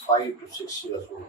5 to 6 years old।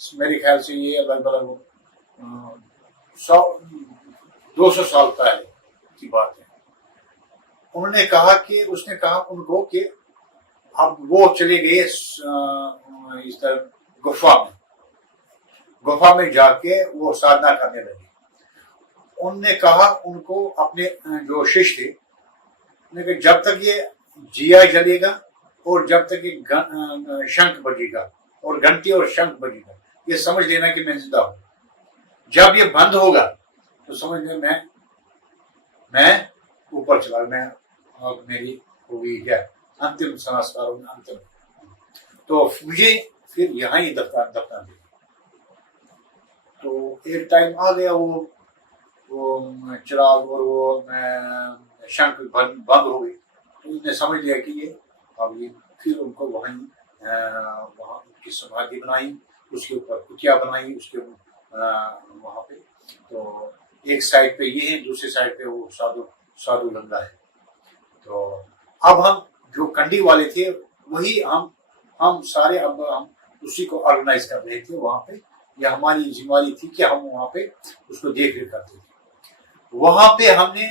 میرے خیال سے یہ لگ بھگ 200 سال پہلے کی بات ہے. انہوں نے کہا کہ اس نے کہا ان کو کہ اب وہ چلے گئے اس طرح گفا میں جا کے وہ سادھنا کرنے لگے. انہوں نے کہا ان کو اپنے جو شش تھے کہ جب تک یہ جیا جلے گا اور جب تک یہ شنکھ بجے گا اور گھنٹی اور شنکھ بجے گا یہ سمجھ لینا کہ میں زندہ ہوں. جب یہ بند ہوگا تو سمجھ لیں میں اوپر چلا میں میری ہو گئی ہے انتم سنسکار انتم. تو مجھے پھر یہاں ہی دفتر دیا. تو ایک ٹائم آ گیا وہ چراغ اور وہ شنکھ بند ہو گئی. تو انہوں نے سمجھ لیا کہ یہ اب یہ پھر ان کو وہاں ان کی سمادھی بنائی, اس کے اوپر کٹیا بنائی اس کے وہاں پہ. تو ایک سائڈ پہ یہ ہے, دوسری سائڈ پہ وہ سادھو گنگا ہے. تو اب ہم جو کنڈی والے تھے وہی ہم سارے اب ہم اسی کو آرگنائز کر رہے تھے وہاں پہ. یہ ہماری ذمہ داری تھی کہ ہم وہاں پہ اس کو دیکھ ریکھ کرتے تھے. وہاں پہ ہم نے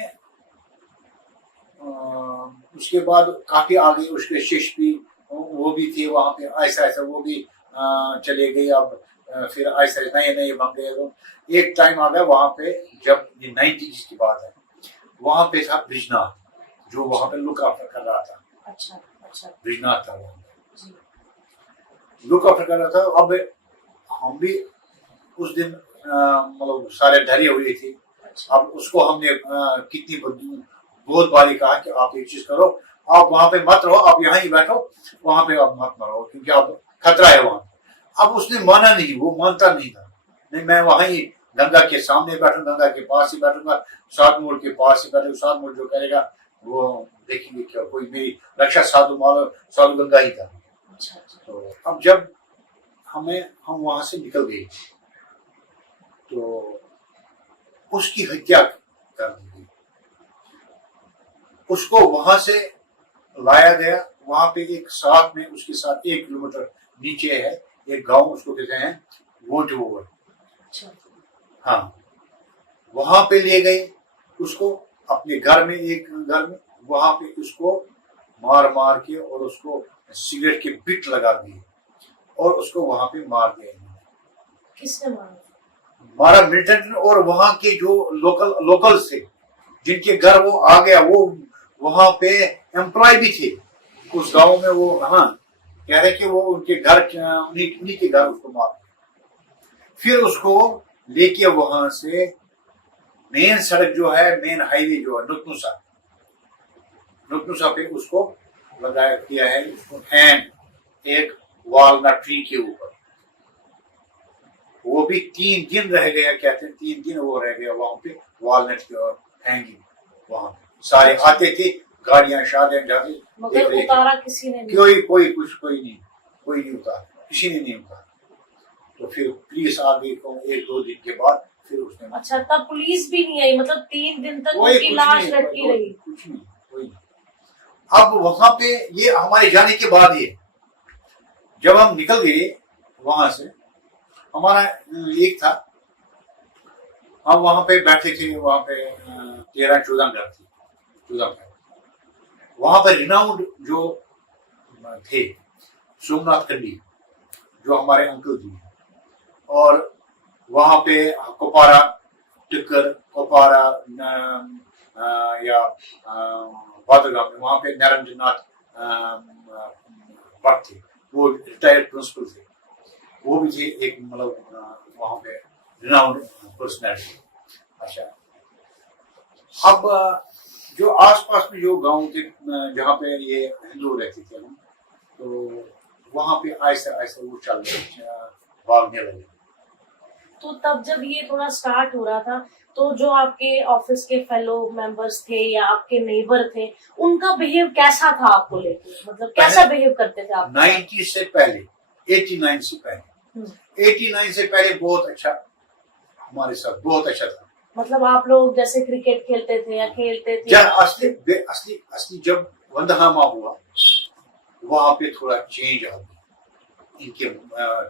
اس کے بعد کافی آگے اس کے شش بھی وہ بھی تھے وہاں پہ. ایسا ایسا وہ بھی چلے گئے. اب پھر ایسا نئے بن گئے. ایک ٹائم آ گیا وہاں پہ جب 90s کی بات ہے, وہاں پہ تھا برجناتھ جو وہاں پہ لک آفٹر کر رہا تھا. اچھا برجناتھ تھا وہاں پہ لک آفٹر کر رہا تھا. اب ہم بھی اس دن مطلب سارے ڈرے ہوئے تھے. اب اس کو ہم نے کتنی بہت باری کہا کہ آپ ایک چیز کرو, آپ وہاں پہ مت رہو, آپ یہاں ہی بیٹھو, وہاں پہ آپ مت مرو کیونکہ آپ خطرہ ہے وہاں. اب اس نے مانا نہیں, وہ مانتا نہیں تھا. نہیں میں وہاں ہی گنگا کے سامنے بیٹھوں, گنگا کے پاس ہی بیٹھوں گا, سات مور کے پاس ہی بیٹھوں. سات مور جو کرے گا وہ دیکھیں گے کیا کوئی میری رکشا سادھو گنگا ہی تھا. تو اب جب ہم وہاں سے نکل گئے تو اس کی ہتیا کر دی گئی. اس کو وہاں سے لایا گیا. وہاں پہ ایک ساتھ میں اس کے ساتھ 1 کلومیٹر نیچے ہے ایک گاؤں, اس کو کہتے ہیں وونٹوور. ہاں وہاں پہ لے گئے اس کو اپنے گھر میں, ایک گھر میں. وہاں پہ اس کو مار کے اور اس کو سگریٹ کے بٹ لگا دیے اور اس کو وہاں پہ مار دیا. کس نے مارا ملٹن اور وہاں کے جو لوکلز تھے جن کے گھر وہ آ گیا. وہ وہاں پہ امپلائی بھی تھے اس گاؤں میں. وہ ہاں کہہ رہے کہ وہ ان کے گھر انہیں کے گھر اس کو مار دیا. پھر اس کو لے کے وہاں سے مین سڑک جو ہے, مین ہائی وے جو ہے نتنوسا پہ اس کو لگایا کیا ہے. اس کو ہینڈ ایک والنٹ ٹری کے اوپر. وہ بھی 3 دن رہ گیا, کہتے ہیں 3 دن وہ رہ گیا وہاں پہ والنٹ کے اور ہینگنگ. وہاں سارے آتے تھے, گاڑیاں شادیاں جاتی, مگر اتارا کسی نے نہیں. کوئی نہیں اتارا, کسی نے نہیں اتارا. تو پھر پولیس آ گئی 1-2 دن کے بعد. پھر اس نے اچھا تب پولیس بھی نہیں آئی, مطلب 3 دن تک ان کی لاش لٹکی رہی. کچھ نہیں, کوئی نہیں. اب وہاں پہ یہ ہمارے جانے کے بعد یہ جب ہم نکل گئے وہاں سے, ہمارا ایک تھا, ہم وہاں پہ بیٹھے تھے. وہاں پہ 13-14 گھر تھے. 14 گھر وہاں پہ ریناؤنڈ جو تھے سومناتھ کنڈی جو ہمارے انکل تھے, اور وہاں پہ کپارا ٹکر کپارا یا بادرگاہ میں وہاں پہ نریندر ناتھ بٹ تھے, وہ ریٹائرڈ پرنسپل تھے. وہ بھی تھے ایک مطلب وہاں پہ ریناؤنڈ پرسنالٹی. اچھا اب جو آس پاس میں جو گاؤں تھے جہاں پہ یہ ہندو رہتے تھے ہم, تو وہاں پہ ایسا وہ چل بھاگنے لگے. تو تب جب یہ تھوڑا سٹارٹ ہو رہا تھا تو جو آپ کے آفس کے فیلو ممبرس تھے یا آپ کے نیبر تھے, ان کا بہیو کیسا تھا آپ کو لے کے, مطلب کیسا بہیو کرتے تھے آپ؟ 90 سے پہلے 89 سے پہلے 89 سے پہلے بہت اچھا ہمارے ساتھ, بہت اچھا تھا. مطلب آپ لوگ جیسے کرکٹ کھیلتے تھے یا کھیلتے تھے؟ اصلی جب وندہامہ ہوا وہاں پہ تھوڑا چینج آ گئی ان کے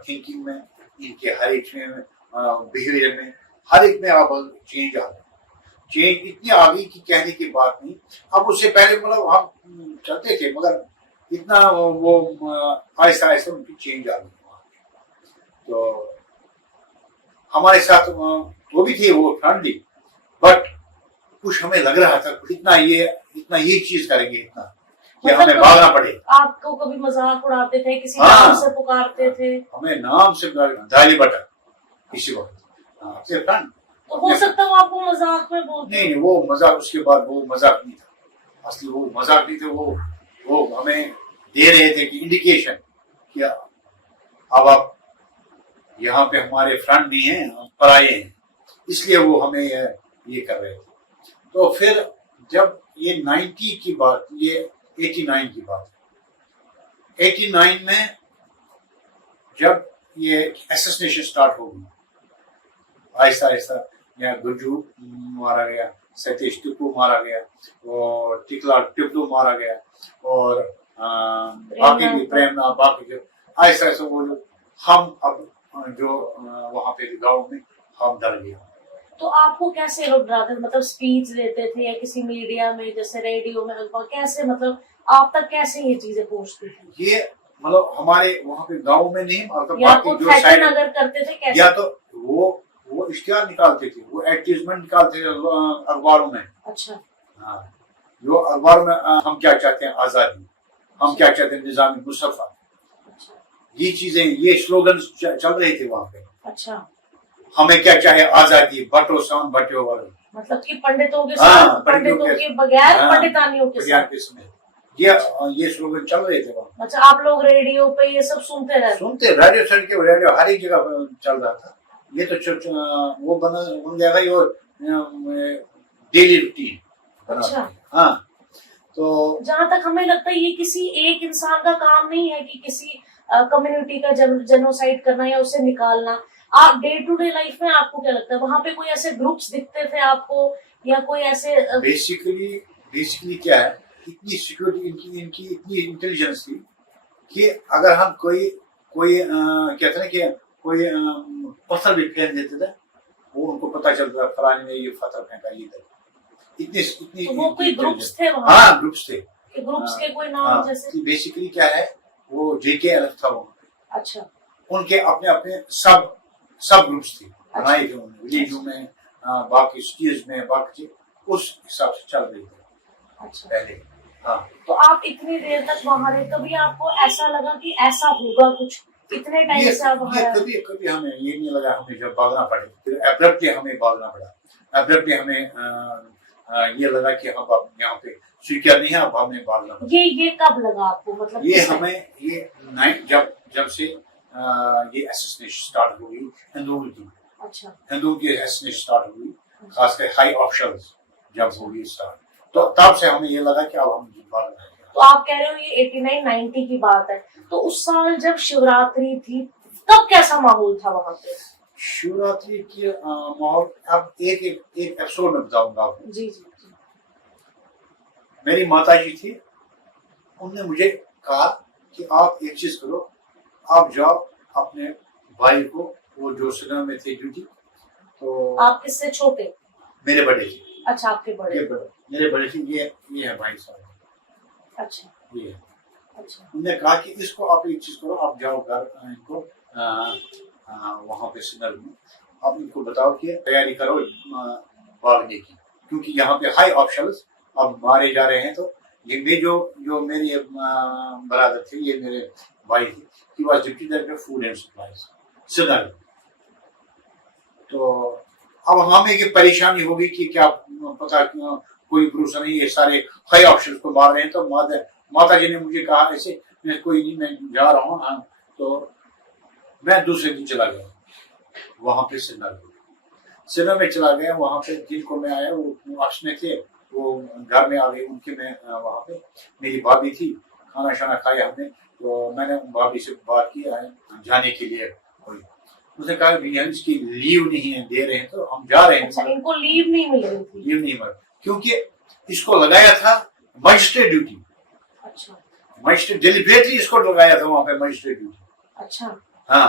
تھنکنگ میں, ان کے ہر ایک میں بہیویئر میں ہر ایک میں اب چینج آ گئی. چینج اتنی آ گئی کہ کہنے کی بات نہیں. اب اس سے پہلے مطلب ہم چلتے تھے مگر اتنا وہ آہستہ آہستہ ان کی چینج آ گئی. تو ہمارے ساتھ وہ بھی تھے وہ فرینڈلی بٹ کچھ ہمیں لگ رہا تھا اتنا یہ چیز کریں گے اتنا کہ ہمیں بھاگنا پڑے. آپ کو کبھی مذاق اڑاتے تھے کسی نام سے پکارتے تھے؟ ہمیں نام سے دالی بٹر کسی وقت اپنے فرینڈ. تو ہو سکتا ہے آپ کو مذاق میں بولتے. نہیں وہ مذاق اس کے بعد وہ مذاق نہیں تھا اصلی. وہ مذاق نہیں تھے. وہ ہمیں دے رہے تھے کہ انڈیکیشن کیا اب آپ یہاں پہ ہمارے فرینڈ نہیں ہیں ہم پرائے ہیں اس لیے وہ ہمیں یہ کر رہے تھے. تو پھر جب یہ 90 کی بات یہ 89 کی بات 89 میں جب یہ ایسسنیشن سٹارٹ ہو گئی آہستہ آہستہ یہاں گرجو مارا گیا ستیش ٹپو مارا گیا اور ٹکلا ٹپلو مارا گیا اور باقی بھی پریم ناتھ باقی جو آہستہ آہستہ وہ جو ہم اب جو وہاں پہ گاؤں میں ہم ڈر گیا. تو آپ کو کیسے لوگ ڈراتے تھے؟ مطلب اسپیچ دیتے تھے یا کسی میڈیا میں جیسے ریڈیو میں کیسے مطلب آپ تک کیسے یہ چیزیں پہنچتی تھی؟ یہ مطلب ہمارے وہاں پہ گاؤں میں نہیں مطلب یا کو تھریٹن اگر کرتے تھے کیسے؟ یا تو وہ اشتہار نکالتے تھے وہ ایڈورٹیزمنٹ نکالتے تھے اخباروں میں. اچھا ہاں جو اخباروں میں ہم کیا چاہتے ہیں آزادی ہم کیا چاہتے ہیں نظام مصطفیٰ یہ چیزیں یہ سلوگنز چل رہے تھے وہاں پہ. اچھا ہمیں کیا چاہے آزادی بٹو سان بٹو والے مطلب کہ پنڈتوں کے ساتھ پنڈتوں کے بغیر پنڈتانیوں کے ساتھ یہ سلوگن چل رہے تھے وہاں. اچھا آپ لوگ ریڈیو پہ یہ سب سنتے رہتے؟ ریڈیو سن کے ریڈیو ہر ایک جگہ چل رہا تھا. یہ تو وہ بن گیا تھا ڈیلی روٹین. اچھا ہاں تو جہاں تک ہمیں لگتا ہے یہ کسی ایک انسان کا کام نہیں ہے کہ کسی کمیونٹی کا جنوسائڈ کرنا یا اسے نکالنا. آپ ڈے ٹو ڈے لائف میں آپ کو کیا لگتا ہے وہاں پہ کوئی ایسے گروپس دکھتے تھے آپ کو یا کوئی ایسے بیسیکلی کیا ہے اتنی سیکورٹی ان کی اتنی انٹیلیجنس تھی کہ اگر ہم کوئی کہتے ہیں کہ کوئی پتھر بھی پھینک دیتے تھے وہ ان کو پتا چلتا تھا فلانے نے یہ پتھر پھینکا یہ اتنی وہ کوئی گروپس تھے وہاں؟ ہاں گروپس تھے. گروپس کے کوئی نام جیسے بیسیکلی کیا ہے وہ جے کے الگ تھا وہاں پہ. اچھا ان کے اپنے اپنے سب گروپس تھے بنائے تھے انہوں نے ولیجوں میں باقی سٹیز میں باقی اس حساب سے چل رہی تھے پہلے. ہاں تو آپ اتنی دیر تک وہاں رہے کبھی آپ کو ایسا لگا کہ ایسا ہوگا کچھ اتنے ٹائم سے آپ وہاں رہے؟ کبھی ہمیں یہ نہیں لگا ہمیں جب بھاگنا پڑے پھر ایبرپٹلی ہمیں بھاگنا پڑا. ایبرپٹلی ہمیں یہ لگا کہ ہم یہاں پہ سیکیور نہیں ہے اب ہمیں بھاگنا پڑا. یہ کب لگا آپ کو مطلب یہ ہمیں یہ جب سے یہ ایسوسیشن سٹارٹ ہوئی ہندوؤں کی. اچھا ہندوؤں کی ایسوسیشن سٹارٹ ہوئی خاص کر ہائی آفیشلز جب ہوگی اسٹارٹ تو تب سے ہمیں یہ لگا کہ اب ہم بھاگ رہے ہیں. تو آپ کہہ رہے ہو یہ 89-90 کی بات ہے تو اس سال جب شیوراتری تھی تب کیسا ماحول تھا وہاں پہ؟ شیوراتری کی ماحول اب ایک ایپیسوڈ میں بتاؤں گا آپ کو. جی. میری ماتا جی تھی انہوں نے مجھے کہا کہ آپ ایک چیز کرو آپ جاؤ اپنے بھائی کو وہ جو سنا میں تھے ڈیوٹی. تو آپ کس سے چھوٹے؟ میرے بڑے تھے. اچھا آپ کے بڑے میرے بڑے تھے یہ ہے بھائی صاحب. اچھا یہ اچھا انہوں نے کہا کہ اس کو آپ ایک چیز کرو آپ جاؤ گھر ان کو وہاں پہ سنر میں آپ ان کو بتاؤ کہ تیاری کرو بھاگنے کی کیونکہ یہاں پہ ہائی آفیشلز اب مارے جا رہے ہیں. تو یہ جو میری برادر تھے یہ میرے بھائی تھے he was deputy director food and supplies sinner. تو اب ہمیں یہ پریشانی ہوگی کہ کیا پتا کوئی بھروسہ نہیں یہ سارے ہائی آفیشلز کو مار رہے ہیں. تو ماتا جی نے مجھے کہا ایسے میں کوئی نہیں میں جا رہا ہوں. تو میں دوسرے دن چلا گیا وہاں پہ سنر میں چلا گیا. وہاں پہ جن کو میں آیا وہ عکس میں تھے وہ گھر میں آ گئے ان کے. میں وہاں پہ میری بھابھی تھی کھانا شانا کھایا ہم نے. تو میں نے بھابھی سے بات کی جانے کے لیے اس نے کہا اس کی لیو نہیں دے رہے ہیں تو ہم جا رہے ہیں. ان کو لیو نہیں مل رہی تھی؟ لیو نہیں مل کیونکہ اس کو لگایا تھا مجسٹریٹ ڈیوٹی. اچھا مجسٹریٹ ڈیلیبریٹلی اس کو لگایا تھا وہاں پہ مجسٹریٹ ڈیوٹی. اچھا ہاں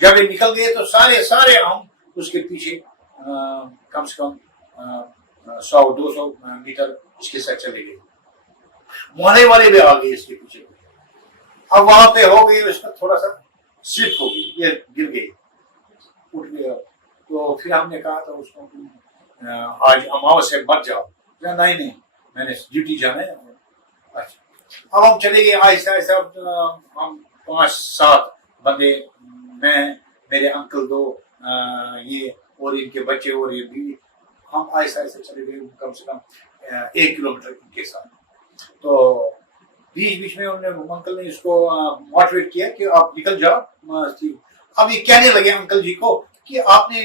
جب یہ نکل گئے تو سارے ہم اس کے پیچھے کم سے کم 100-200 میٹر اس کے ساتھ چلے گئے. محلے والے بھی آ گئے اس کے پیچھے. اب وہاں پہ ہو گئی اس کا تھوڑا سا سلپ ہو گئی, یہ گر گئی, اٹھ گیا. تو پھر ہم نے کہا تھا اس کو آج اماوس سے مت جاؤ. نہیں میں نے ڈیوٹی جانا ہے. اچھا اب ہم چلے گئے آہستہ آہستہ. ہم 5-7 بندے, میں, میرے انکل 2, یہ اور ان کے بچے اور یہ بیوی, ہم آہستہ آہستہ چلے گئے کم سے کم 1 کلومیٹر ان کے ساتھ. تو بیچ میں انکل نے اس کو موٹیویٹ کیا کہ آپ نکل جاؤ. اب یہ کہنے لگے انکل جی کو کہ آپ نے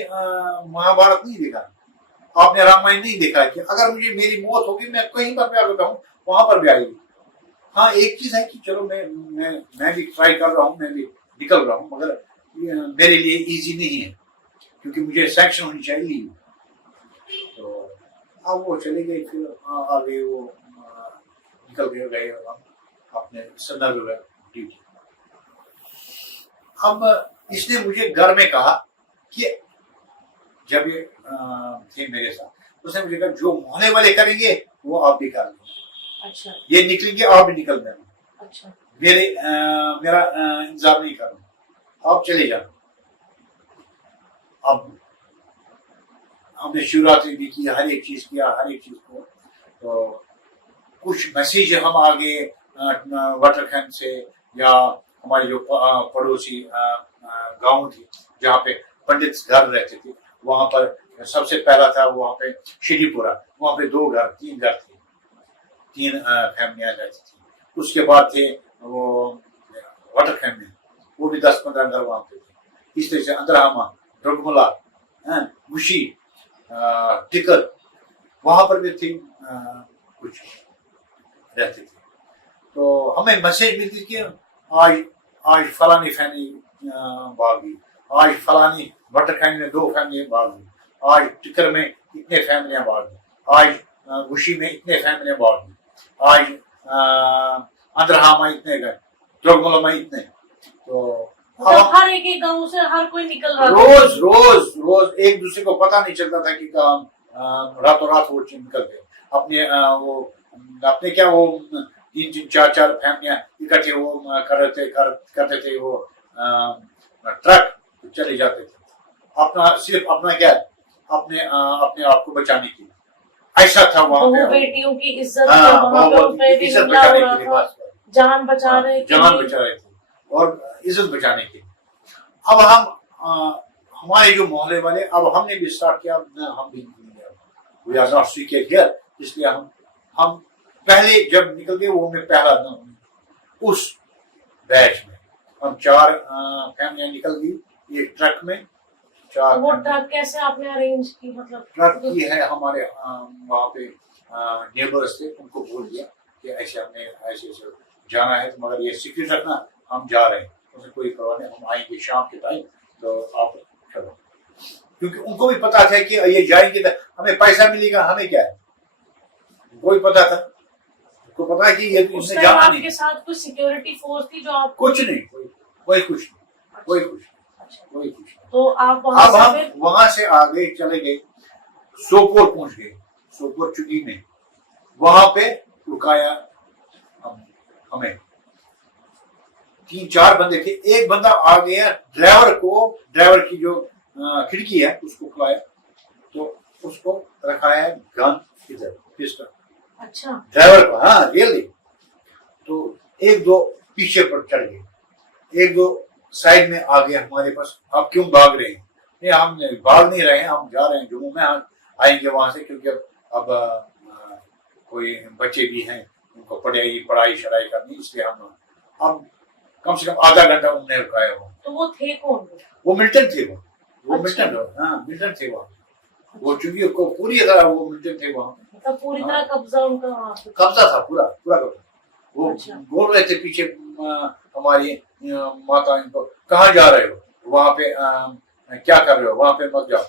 مہابھارت نہیں دیکھا, آپ نے رامائن نہیں دیکھا, کہ اگر مجھے میری موت ہوگی میں کہیں پر بھی آ جاؤں وہاں پر بھی آئے گی. ہاں ایک چیز ہے کہ چلو میں بھی ٹرائی کر رہا ہوں, میں بھی نکل رہا ہوں, مگر میرے لیے ایزی نہیں ہے کیونکہ مجھے سینکشن ہونی چاہیے. تو اب وہ چلے گئے, پھر آگے وہ نکل گئے اپنے سندر ڈیوٹی. اب اس نے مجھے گھر میں کہا کہ جب یہ تھے میرے ساتھ, اس نے مجھے کہا جو محلے والے کریں گے وہ آپ بھی کر لیں. اچھا یہ نکلیں گے آپ بھی نکل جانا. اچھا میرا انتظار نہیں کرنا, آپ چلے جانا. اب ہم نے شیوراتری بھی کی, ہر ایک چیز کیا, ہر ایک چیز کو. تو کچھ میسیج ہم آگے واٹر کھیم سے یا ہمارے جو پڑوسی گاؤں تھی جہاں پہ پنڈت گھر رہتے تھے, وہاں پر سب سے پہلا تھا وہاں پہ شری پورہ, وہاں پہ 3 گھر تھے, 3 فیملیاں رہتی تھی. اس کے بعد تھے وہ واٹر کھیم میں, وہ بھی 10-15 گھر وہاں پہ تھے. اس طرح سے اندرہامہ, ڈرگملا, مشی, ٹکر, وہاں پر بھی تھے کچھ رہتے تھے. تو ہمیں میسج ملتی کہ آج فلانی فیملی بھاگ گئی, آج فلانی واٹر کھیم میں 2 فیملی بھاگ گئی, آج ٹکر میں اتنے فیملیاں بھاگ گئی, آج گوشی میں اتنے فیملیاں بھاگ گئی, آج اندرہامہ اتنے گئے, ڈرگملا میں اتنے. تو ہر ایک گاؤں سے ہر کوئی نکل رہا تھا, روز ایک دوسرے کو پتا نہیں چلتا تھا کہ راتوں رات وہ نکل گئے. اپنے کیا وہ 3-4 فیملیاں اکٹھے وہ کرتے تھے, وہ ٹرک چلے جاتے تھے, صرف اپنا کیا اپنے آپ کو بچانے کے لیے. ایسا تھا وہاں پہ بیٹیوں کی عزت جان بچا رہے تھے اور عزت بچانے کے لیے. اب ہمارے جو محلے والے, اب ہم نے بھی اسٹارٹ کیا, ہم بھی we are not secret here, اس لیے ہم پہلے جب نکل گئے وہ میں پہلا نہ اس بیچ میں ہم 4 فیملیاں نکل گئی ایک ٹرک میں. 4 وہ ٹرک کیسے آپ نے ارینج کی, مطلب ٹرک کی ہے ہمارے وہاں پہ نیبرس تھے, ان کو بول دیا کہ ایسے ہم نے ایسے جانا ہے, مگر یہ سیکریٹ رکھنا, ہم جا رہے ہیں, اسے کوئی پرواہ نہیں, ہم آئیں گے شام کے ٹائم, تو آپ چلو. کیونکہ ان کو بھی پتا تھا کہ یہ جائیں گے ہمیں پیسہ ملے گا, ہمیں کیا ہے, کوئی پتا تھا, کو پتا ہے کہ یہ اس نے جانا نہیں. آپ کے ساتھ کوئی سیکیورٹی فورس تھی جو آپ کچھ نہیں, کوئی کچھ نہیں. تو آپ وہاں سے آگے چلے گئے, سوپور پہنچ گئے, سوپور چٹی میں, وہاں پہ رکایا ہمیں. 3-4 بندے تھے, ایک بندہ آ گیا, ڈرائیور کی جو کھڑکی ہے اس کو کھلایا, تو اس کو رکھایا گن ادھر پسٹل. اچھا ڈرائیور کو, ہاں ریئلی. تو 1-2 پیچھے پر چڑھ گئے, 1-2 سائڈ میں آ گیا ہمارے پاس. آپ کیوں بھاگ رہے ہیں؟ نہیں, ہم بھاگ نہیں رہے ہیں, ہم جا رہے ہیں جموں میں, آئیں گے وہاں سے, کیونکہ اب کوئی بچے بھی ہیں, ان کو پڑھائی شڑائی کرنی, اس لیے ہم کم سے کم آدھا گھنٹہ انہوں نے رکایا. تو وہ تھے کون؟ وہ ملٹن تھے, ملٹن تھے وہاں. وہ چونکہ پوری طرح وہ ملٹن تھے وہاں, پوری طرح قبضہ ان کا قبضہ تھا, پورا قبضہ. وہ بول رہے تھے پیچھے ہماری ماتا, ان کو کہاں جا رہے ہو, وہاں پہ کیا کر رہے ہو, وہاں پہ مت جاؤ.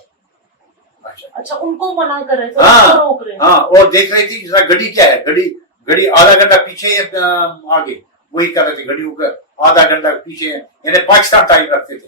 اچھا ان کو منع کر رہے تھے, روک رہے. ہاں, اور دیکھ رہی تھی گاڑی کیا ہے, گاڑی آدھا گھنٹہ پیچھے آگے, وہی کر رہے تھے, گاڑی آدھا گھنٹہ پیچھے, یعنی پاکستان ٹائم رکھتے تھے.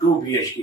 2 BHK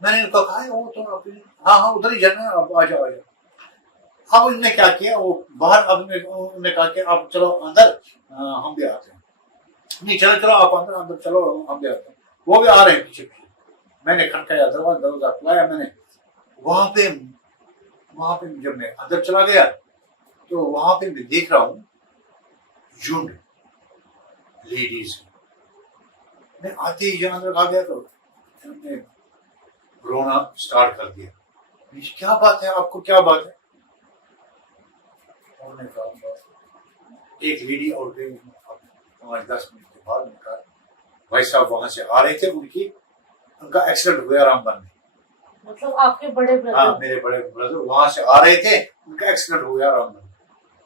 میں نے ان کو کہا وہ تو ہاں ہاں ادھر ہی جانا ہے، اب آ جاؤ آ جاؤ. اب انہوں نے کیا کیا، وہ باہر انہوں نے کہا کہ اب چلو اندر ہم بھی آتے ہیں. نہیں چلو چلو آپ اندر اندر چلو ہم بھی آتے ہیں. وہ بھی آ رہے ہیں پیچھے پیچھے. میں نے کھٹکایا دروازہ کھلایا میں نے. وہاں پہ جب میں اندر چلا گیا تو وہاں پہ میں دیکھ رہا ہوں جھنڈ لیڈیز. میں آتے ہی جہاں اندر آ گیا تو میں نے رونا اسٹارٹ کر دیا. کیا بات ہے آپ کو، کیا بات ہے؟ انہوں نے کہا ایک لیڈی اور 5-10 منٹ کے بعد کہا بھائی صاحب وہاں سے آ رہے تھے، ان کا ایکسیڈنٹ ہوا رام بن میں. مطلب آپ کے بڑے برادر؟ ہاں میرے بڑے برادر وہاں سے آ رہے تھے، ان کا ایکسیڈنٹ ہو گیا رام بن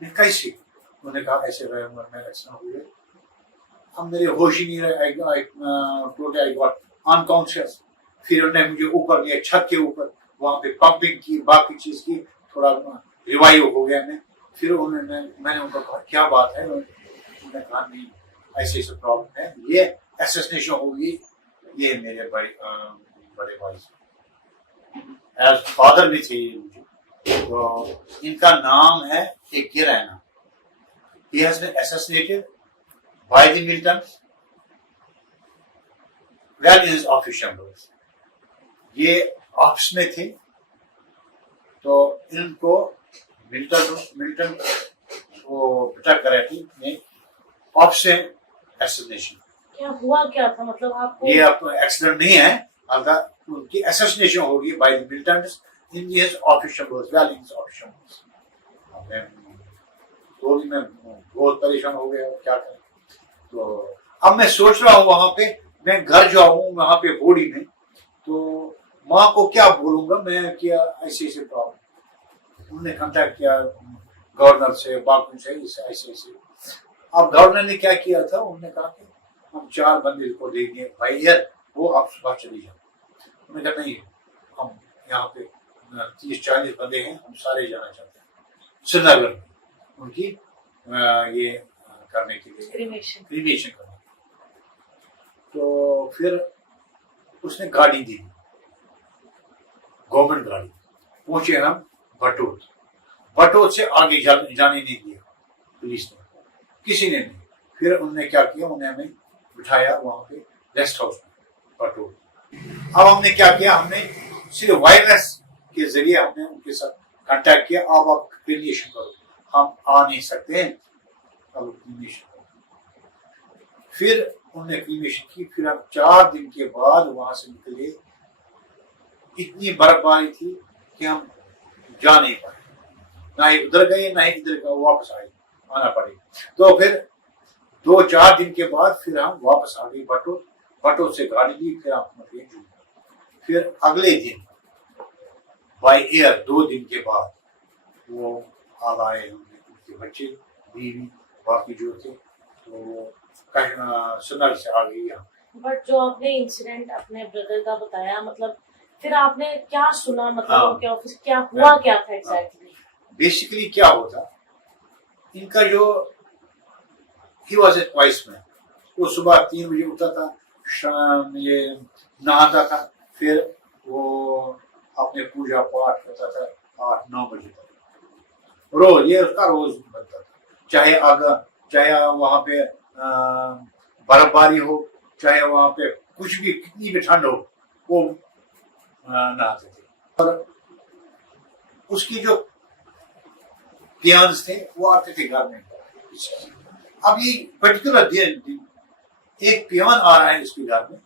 میں. کیسے؟ انہوں نے کہا ایسے رام بن میں ایکسیڈنٹ ہو گیا. اب میرے ہوش ہی نہیں رہے، انکانشیس. پھر انہوں نے مجھے اوپر لیا چھت کے اوپر، وہاں پہ پمپنگ کی، باقی چیز کی، تھوڑا ریوائیو ہو گیا میں. پھر میں نے ان کو کہا کیا بات ہے؟ انہوں نے کہا نہیں ایسے ایسے پرابلم ہے، یہ ایسوسنیشن ہوگی. یہ میرے بڑے بھائی ایز فادر بھی تھے مجھے. تو ان کا نام ہے Raina. He has been assassinated by the militants while in his office chambers. یہ آفس میں تھے تو ان کو ملٹن وہ پٹا کر رہے تھے آفس سے ایسوسنیشن. کیا ہوا کیا تھا مطلب آپ کو؟ یہ آپ ایکسیڈنٹ نہیں ہے، البتہ ان کی ایسوسنیشن ہوگی by the militants in his office chambers well in his office chambers. تو میں بہت پریشان ہو گیا کیا کریں. تو اب میں سوچ رہا ہوں وہاں پہ میں گھر جاؤں وہاں پہ بوڑی میں تو ماں کو کیا بولوں گا میں کیا ایسے ایسے پرابلم. انہوں نے کنٹیکٹ کیا گورنر سے باقی سے ایسے ایسے. اب گورنر نے کیا کیا تھا، انہوں نے کہا کہ ہم 4 بندے کو دیں گے بھائی یار وہ آپ صبح چلی جائیں. انہوں نے کہا نہیں ہم یہاں پہ 30-40 بندے ہیں، ہم سارے جانا چاہتے ہیں سری نگر میں ان کی یہ کرنے کے لیے کریمیشن کرنے کے لیے. تو پھر اس نے گاڑی دی، گورنمنٹ گاڑی. پہنچے ہم بٹوت سے آگے جانے نہیں دیا پولیس نے، کسی نے نہیں. پھر انہوں نے کیا کیا، انہوں نے ہمیں بٹھایا وہاں پہ ریسٹ ہاؤس میں بٹوت. اب ہم نے کیا کیا، ہم نے صرف وائرلیس کے ذریعے ہم نے ان کے ساتھ کانٹیکٹ کیا. اب آپ کلینیشن کرو، ہم آ نہیں سکتے ہیں، اب کلینیشن کرو. پھر انہوں نے کلینیشن کی. پھر ہم 4 دن کے بعد وہاں سے نکلے. اتنی برف باری تھی کہ ہم جا نہیں پائے، نہ ہی ادھر گئے نہ ہی ادھر گئے، واپس آنا پڑے. تو پھر 2-4 دن کے بعد پھر ہم واپس آ گئے بٹوت سے گاڑی لی. پھر ہم نکلے. پھر اگلے دن بائی ایئر 2 دن کے بعد وہ آئے ان کے بچے بیوی باقی جو تھے تو وہ سنر سے آ گئی. بٹ جو آپ نے انسیڈنٹ اپنے بردر کا بتایا، مطلب پھر آپ نے کیا سنا، مطلب ان کے آفس کیا ہوا کیا تھا ایگزیکٹلی؟ بیسیکلی کیا ہوتا، ان کا جو ہی واز اے وائس مین. وہ صبح 3 بجے اٹھتا تھا، شام یہ نہاتا تھا، پھر وہ اپنے پوجا پاٹ کرتا تھا 8-9 بجے تک. روز یہ اس کا روز بنتا تھا، چاہے وہاں پہ برف باری ہو، چاہے وہاں پہ کچھ بھی کتنی بھی ٹھنڈ ہو، وہ نہاتے تھے. اور اس کی جو پیانس تھے وہ آتے تھے گھر میں. اب یہ پرٹیکولر دن ایک پیان آ رہا ہے اس کے گھر میں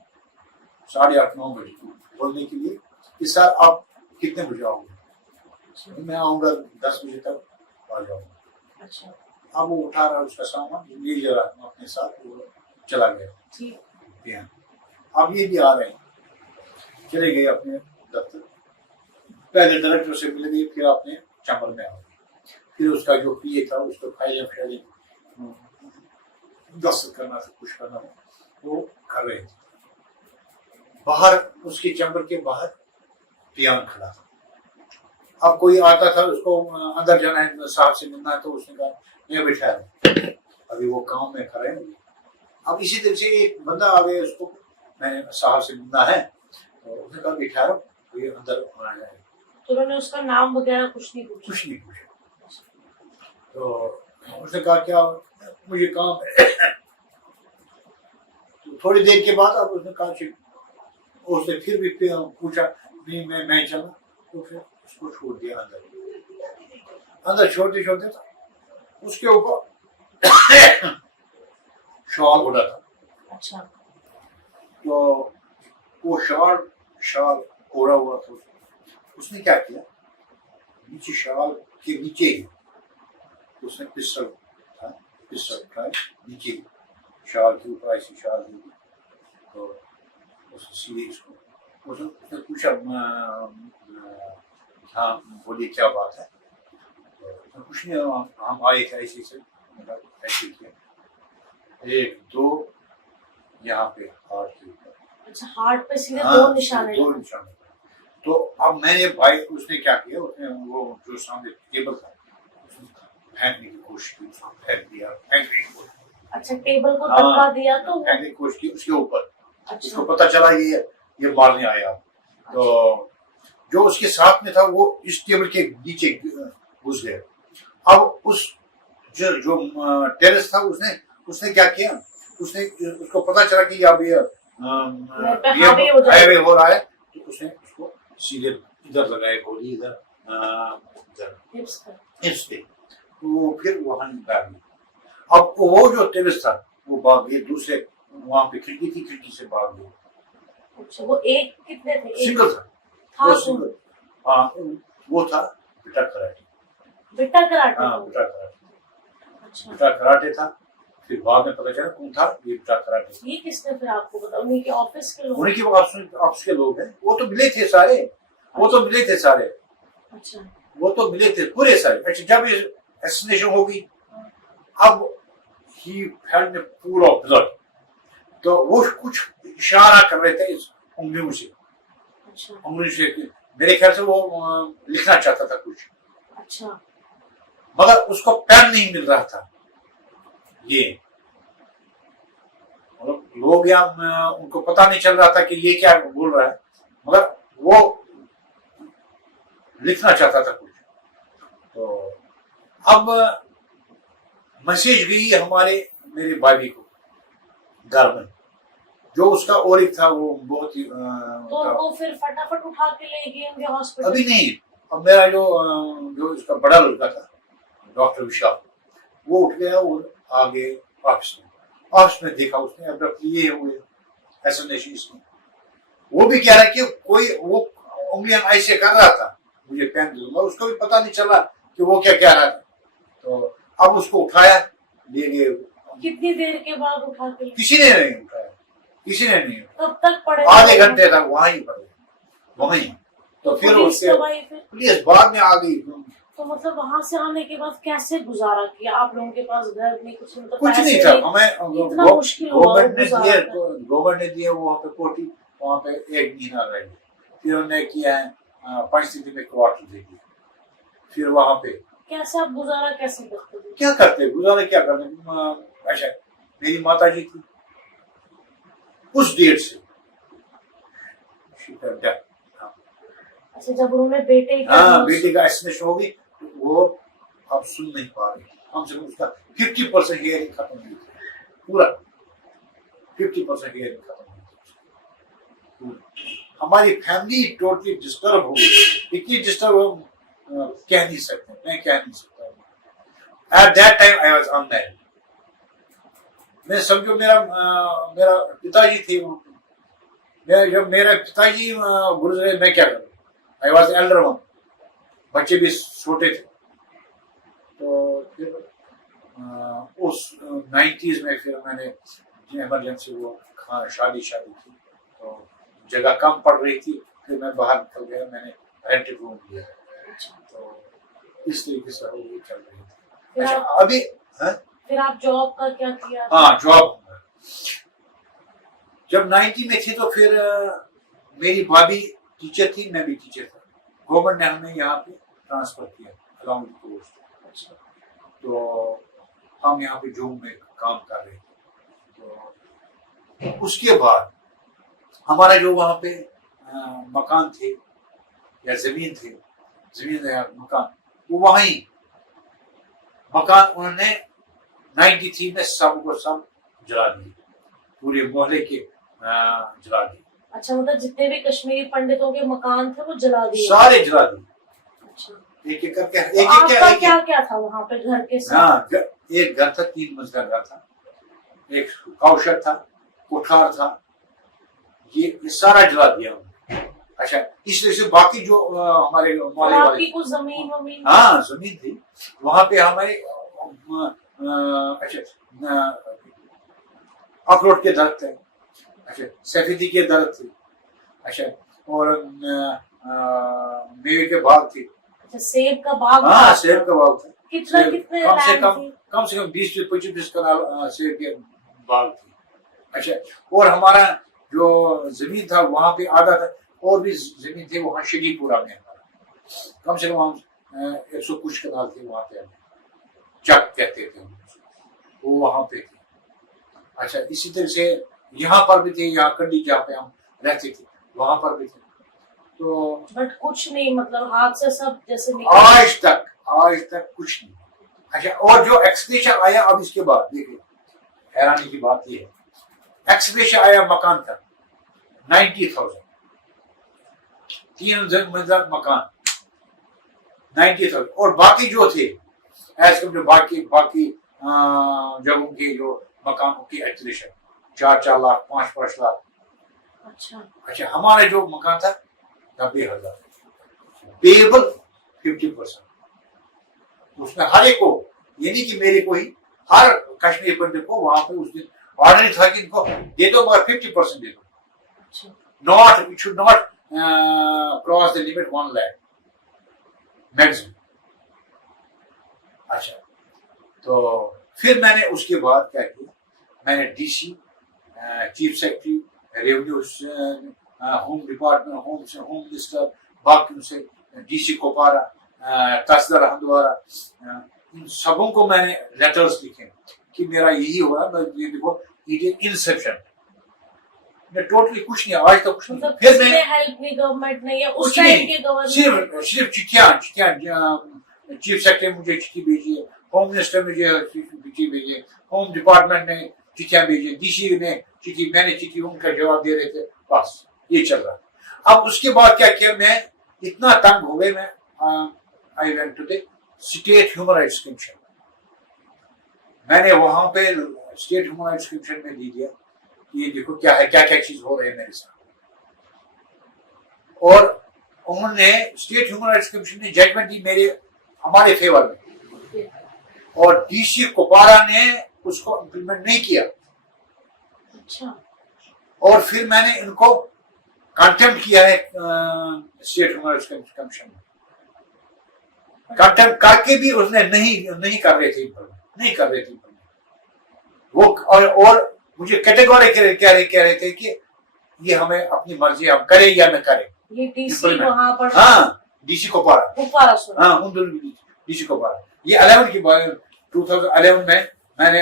8:30-9 بجے بولنے کے لیے کہ سر آپ کتنے بجے آؤ گے؟ میں آؤں گا 10 بجے تک آ جاؤں گا. اب وہ اٹھا رہا اس کا سامان لے جا رہا اپنے ساتھ، وہ چلا گیا پیان. اب یہ بھی آ رہے ہیں، چلے گئے اپنے دفتر. پہلے ڈائریکٹر سے مل گئے، پھر اپنے چیمبر میں آ گئے. پھر اس کا جو پی اے تھا اس کو فائلیں دستخط کرنا تھا، کچھ کرنا تھا، وہ کر رہے تھے. باہر اس کے چیمبر کے باہر پیان کھڑا تھا. اب کوئی آتا تھا اس کو اندر جانا ہے صاحب سے ملنا ہے تو اس نے کہا میں بیٹھا ہوں، ابھی وہ کام میں کھڑے ہیں. اب اسی طرح سے ایک بندہ آ گیا، اس کو میں نے صاحب سے ملنا ہے تو اس نے کہا بیٹھا رہو. یہ اندر آنا ہے. تو انہوں نے اس کا نام وغیرہ کچھ نہیں پوچھا؟ کچھ نہیں پوچھا. تو اس نے کہا کیا مجھے کام ہے. تو تھوڑی دیر کے بعد اب اس نے کہا کہ اس نے پھر بھی پوچھا نہیں میں چلا. تو پھر اس کو چھوڑ دیا اندر چھوڑتے چھوڑتے تھا اس کے اوپر شال اڑا تھا. اچھا. تو وہ شال اڑا ہوا تھا. اس نے کیا کیا نیچے شال کے نیچے ہی اس نے پسٹل اٹھائے نیچے شال کے اوپر ایسی شال دی. تو اس نے سیدھے اس نے پوچھا ہاں بولیے کیا بات ہے. کچھ نہیں ہم آئے تھے ایسے سے ایسے کیا 1 2 یہاں پہ ہارٹ کے اوپر. اچھا ہارٹ پہ سیدھے 2 نشانے. 2 نشانے. تو اب میں نے بھائی اس نے کیا کیا اس نے وہ جو سامنے ٹیبل تھا اس نے پھینکنے کی کوشش کی. اس نے پھینک دیا پھینکنے کی کوشش. اچھا ٹیبل کو دھکا دیا تو پھینکنے کی کوشش کی اس کے اوپر. اس اچھا کو پتا چلا یہ مارنے آیا. تو جو اس کے ساتھ میں تھا وہ اس ٹیبل کے نیچے گھس گیا. اب اس جو ٹیرس تھا اس نے کیا کیا اس کو پتا چلا کہ اب یہ ہائی وے ہو رہا ہے. تو اس نے اس کو سیدھے ادھر لگائے گولی ادھر ہپس پہ. وہ پھر وہاں نکال گیا. اب وہ جو ٹیرس تھا وہ بھاگ گئے دوسرے وہاں پہ کھڑکی تھی کھڑکی سے بھاگ گئے. اچھا وہ ایک کتنے تھے؟ سنگل تھا وہ سنگل. ہاں وہ تھا بیٹا کراٹے. بیٹا کراٹے. ہاں بیٹا کراٹے. اچھا بیٹا کراٹے تھا. پھر بعد میں پتا چلا کون تھا یہ بیٹا کراٹے. یہ کس نے پھر آپ کو بتا؟ انہیں کے آفس کے لوگ؟ انہیں کے آفس کے لوگ ہیں. وہ تو ملے تھے سارے. اچھا وہ تو ملے تھے پورے سارے. اچھا جب ایسنیشن ہوگی اب ہی فیلڈ میں پورا بلڈ. تو وہ کچھ اشارہ کر رہے تھے اس انگلیوں سے. اچھا انگلیوں سے میرے خیال سے وہ لکھنا چاہتا تھا کچھ. اچھا مگر اس کو پین نہیں مل رہا تھا. یہ مطلب لوگ یہاں ان کو پتا نہیں چل رہا تھا کہ یہ کیا بول رہا ہے مگر وہ لکھنا چاہتا تھا کچھ. تو اب میسج گئی میرے بھائی کو گھر میں جو اس کا اور ایک تھا وہ بہت ہی تو وہ پھر فٹافٹ اٹھا کے لے گئے ہوں گے ہاسپٹل؟ ابھی نہیں. اب میرا جو اس کا بڑا لڑکا تھا ڈاکٹر وشال وہ اٹھ گیا اور آگے آفس میں دیکھا اس نے اب لیے ہوئے ایسنیشن اس میں. وہ بھی کہہ رہا کہ کوئی وہ انگلیاں ایسے کر رہا تھا مجھے پین دوں گا. اس کو بھی پتا نہیں چلا کہ وہ کیا کہہ رہا تھا. تو اب اس کو اٹھایا لے گئے. کتنی دیر کے بعد اٹھا کے؟ کسی نے نہیں اٹھایا. کسی نے نہیں. کب تک پڑے؟ آدھے گھنٹے تک وہاں ہی پڑے وہیں. تو پھر اس کے پولیس بعد میں آ گئی. تو مطلب وہاں سے آنے کے بعد کیسے گزارا کیا آپ لوگوں کے پاس؟ گھر میں کچھ نہیں تھا. ہمیں گورنمنٹ نے دیے وہاں پہ کوٹی وہاں پہ 1 مہینہ رہ گئے. پھر انہوں نے کیا ہے 5 دن میں کوارٹر دے دیا. پھر وہاں پہ کیسے آپ گزارا کیسے کرتے تھے؟ کیا کرتے گزارا کیا کرتے. اچھا میری ماتا جی تھی اس ڈیٹ سے. اچھا جب انہوں نے بیٹے کا ایسنیشن ہوگی وہ اب سن نہیں پا رہے. ہم سے اس کا 50% ہیئرنگ ختم ہوئی تھی. پورا 50% ہیئرنگ ختم ہوئی تھی. ہماری فیملی ٹوٹلی ڈسٹرب ہو گئی. اتنی ڈسٹرب کہہ نہیں سکتے. میں کہہ نہیں سکتا. At that time I was unmarried. میں سمجھو میرا پتا جی تھے. جب میرے پتا جی گزرے میں کیا کروں. I was elder one. بچے بھی چھوٹے تھے. تو پھر اس 90s میں پھر میں نے ایمرجنسی وہ شادی تھی تو جگہ کم پڑ رہی تھی. پھر میں باہر نکل گیا. میں نے رینٹڈ روم لیا. تو اس طریقے سے وہ چل رہی تھی. اچھا ابھی پھر آپ جاب کا کیا کیا؟ ہاں جاب جب 90 میں تھی تو پھر میری بھابھی ٹیچر تھی میں بھی ٹیچر تھا. گورنمنٹ نے ہمیں یہاں پہ ٹرانسفر کیا الاؤنگ پوسٹ. تو ہم یہاں پہ جوم میں کام کر رہے تھے. تو اس کے بعد ہمارا جو وہاں پہ مکان تھے یا زمین تھی, زمین یا مکان, وہ وہیں مکان انہوں نے 93 میں سب کو سب جلا دیے, پورے محلے کے جلا دیے. اچھا, مطلب جتنے بھی کشمیری پنڈتوں کے مکان تھے وہ جلا دیے, سارے جلا دیے. اچھا, ایک ایک کر کے آپ کا کیا کیا تھا وہاں پہ گھر کے ساتھ؟ ہاں, ایک گھر تھا, 3 منزلہ گھر تھا, ایک کوشر تھا, کوٹھار تھا, یہ سارا جلا دیا. اچھا, اس طرح سے باقی جو ہمارے محلے آپ والے, کی کچھ زمین ومین؟ ہاں زمین تھی وہاں پہ ہمارے. اچھا, اخروٹ کے درخت تھے, اچھا سفیدی کے درخت تھے, اچھا, اور میوے کے باغ تھے. اچھا, سیب کا باغ؟ ہاں, سیب کا باغ تھا. کتنا کتنے کم سے کم 20 سے 25 کنال سیب کے باغ تھے. اچھا, اور ہمارا جو زمین تھا وہاں پہ آدھا تھا, اور بھی زمین تھی وہاں شگی پورا میں ہمارا, کم سے کم 100 کچھ کنال تھے وہاں پہ, چک کہتے تھے وہ وہاں پہ تھے. اچھا, اسی طرح سے یہاں پر بھی تھے, یہاں کنڈی جہاں پہ ہم رہتے تھے وہاں پر بھی تھے. تو بٹ کچھ نہیں, مطلب ہاتھ سے سب جیسے آج تک کچھ نہیں. اچھا, اور جو ایکسپیشن آیا اب اس کے بعد دیکھیں, حیرانی کی بات یہ ہے, ایکسپیشن آیا مکان کا 90,000, 3 منزل مکان 90,000, اور باقی جو تھے ایز کمپیئر باقی جگہوں کے جو مکانوں کی ایکسپیشن 4 لاکھ 5 لاکھ. اچھا, ہمارا جو مکان تھا 90,000, پیبل 50%. اس میں ہر ایک کو, یہ نہیں کہ میرے کو ہی, ہر کشمیری پنڈت کو وہاں پہ اس دن آرڈر تھا کہ ان کو دے دو مگر 50% دے دو. Not, it should not cross the limit 1 lakh maximum. اچھا, تو پھر میں نے اس کے بعد کیا کیا, میں نے D C, chief secretary, revenue, home department, home minister, باقیوں سے, ڈی سی کوپارا, تحصیلدار ہندوارا, ان سبوں کو میں نے لیٹرز لکھے کہ میرا یہی ہو رہا, یہ دیکھو اٹ از انسپشن. میں ٹوٹلی کچھ نہیں, آج تک کچھ نہیں. پھر میں ہیلپ نہیں گورنمنٹ نے, یا اس ٹائم کے گورنمنٹ صرف چٹھیاں, چیف سیکرٹری مجھے چٹھی بھیجی ہے, ہوم منسٹر مجھے چٹھی بھیجی ہے, ہوم ڈپارٹمنٹ نے چٹھیاں بھیجی, ڈی سی نے چٹھی, میں نے چٹھی, ان کا جواب دے رہے تھے, بس یہ چل رہا. اب اس کے بعد کیا کیا, میں اتنا تنگ ہو گئے, میں I went to the State Human Rights Commission. میں نے وہاں پہ اسٹیٹ ہیومن رائٹس کمیشن میں دے دیا کہ یہ دیکھو کیا ہے, کیا کیا چیز ہو رہی ہے میرے ساتھ. اور انہوں نے اسٹیٹ ہیومن رائٹس کمیشن نے ججمنٹ دی ہمارے فیور میں, اور ڈی سی کوپارا نے اس کو امپلیمنٹ نہیں کیا. اچھا, اور پھر میں نے ان کو کنٹمپٹ کیا ہے اسٹیٹ ہیومن رائٹس کمیشن میں. کنٹمپٹ کر کے بھی اس نے نہیں کر رہے تھے وہ, اور مجھے کیٹیگوری کہہ رہے تھے کہ یہ ہمیں اپنی مرضی ہم کریں یا نہ کریں. یہ ڈی سی وہاں پر, ہاں ڈی سی کوپارا, ہاں ڈی سی کوپارا. یہ 11 کی 2011 میں نے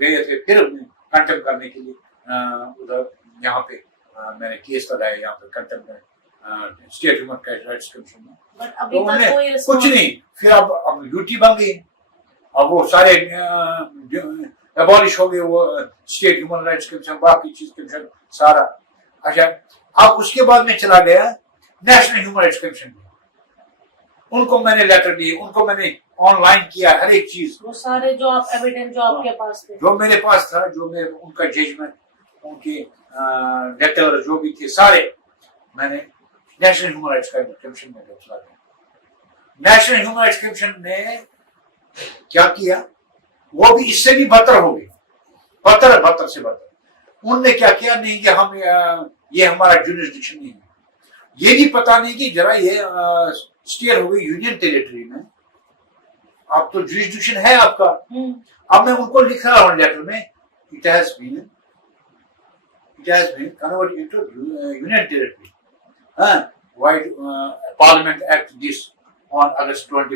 گئے تھے پھر کنٹمپٹ کرنے کے لیے ادھر, یہاں پہ میں نے کیس لگایا یہاں پہ کنٹمپٹ میں اسٹیٹ ہیومن رائٹس کمیشن میں. کچھ نہیں. پھر اب یوٹی بن گئی, اب وہ سارے ابالش ہو گئے, وہ اسٹیٹ ہیومن رائٹس کمیشن, باقی چیز کمیشن سارا. اچھا, اب اس کے بعد میں چلا گیا نیشنل ہیومن رائٹس کمیشن میں. ان کو میں نے لیٹر دیے, ان کو میں نے آن لائن کیا ہر ایک چیز, وہ سارے جو آپ ایویڈنس جو آپ کے پاس تھے, جو میرے پاس تھا, جو میں ان کا ججمنٹ, ان کے لیٹر جو بھی تھے سارے میں نے نیشنل ہیومن رائٹس کمیشن میں چلا گیا. نیشنل ہیومن رائٹس کمیشن نے کیا کیا, وہ بھی اس سے بھی بدتر ہو گئی, بدتر سے بدتر. انہوں نے کیا کیا, نہیں کہ ہم یہ ہمارا جورسڈکشن نہیں ہے, یہ بھی پتا نہیں کہ ذرا یہ اسٹیٹ ہو گئی یونین ٹیریٹری میں, اب تو جورسڈکشن ہے آپ کا. اب میں ان کو لکھ رہا ہوں لیٹر میں, it has been converted into union territory. Why Parliament Act this on August 5,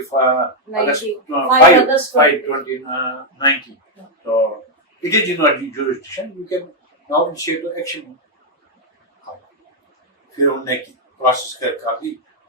2019. So it is in your jurisdiction. You can now initiate action. پھر انہوں نے پروسیس کر دی,